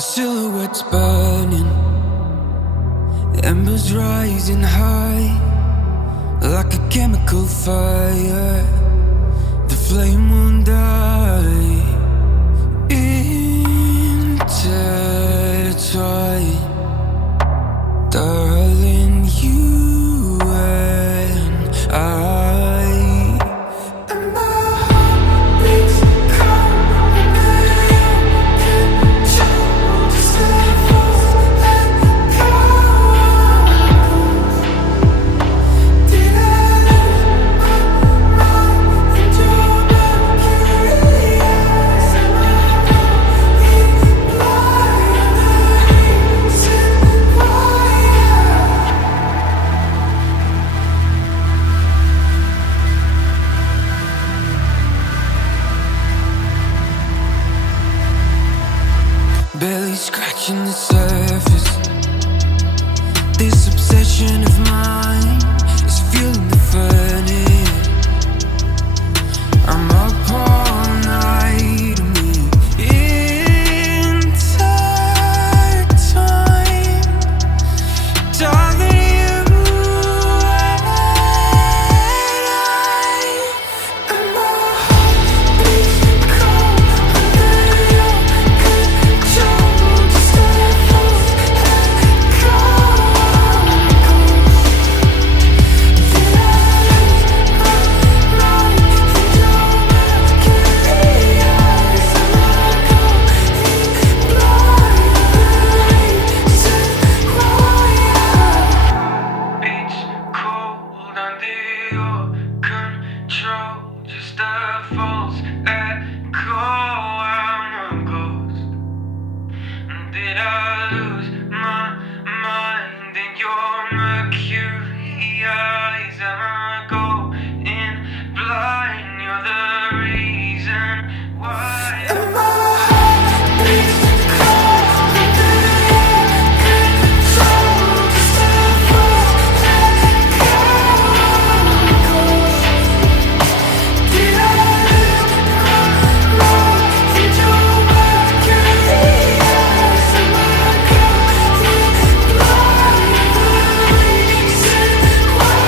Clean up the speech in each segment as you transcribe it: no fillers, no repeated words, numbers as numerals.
silhouette's burning, embers rising high, like a chemical fire. The flame won't die. Intertwine, darling, you and I. Barely scratching the surface. This obsession of mine is fueling the furnace. I'm up all night and we're intertwined. Darling, you and I. And my heart beats cold under your control. Just a false echo. Did I lose my mind in your mercury eyes? Am I going blind? Reason why beats cold under your control. Just a false echo. I'm a ghost. Did I lose my mind in your mercury eyes? Am I going blind? You're the reason why. And my heart beats cold under your control. Just a false echo. Did I lose my mind in your mercury eyes? Am I going blind? The reason why.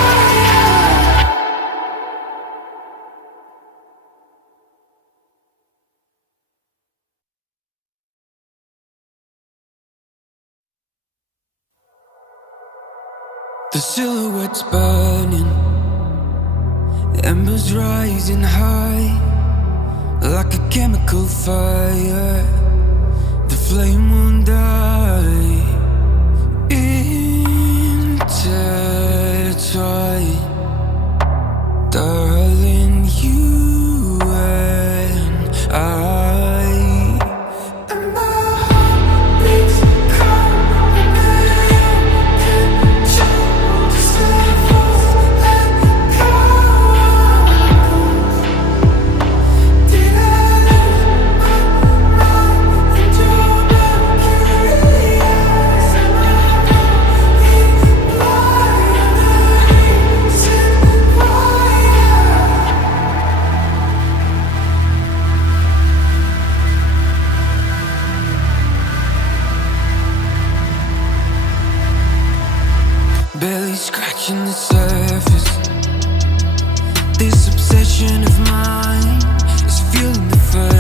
The silhouette's burning, embers rising high, like a chemical fire. The flame won't die. Intertwine, darling, you and I. And my heart beats cold under your control. Just a false echo. Did I lose my mind in your mercury eyes? Am I going blind? The reason why. Barely scratching the surface. This obsession of mine is fueling the furnace.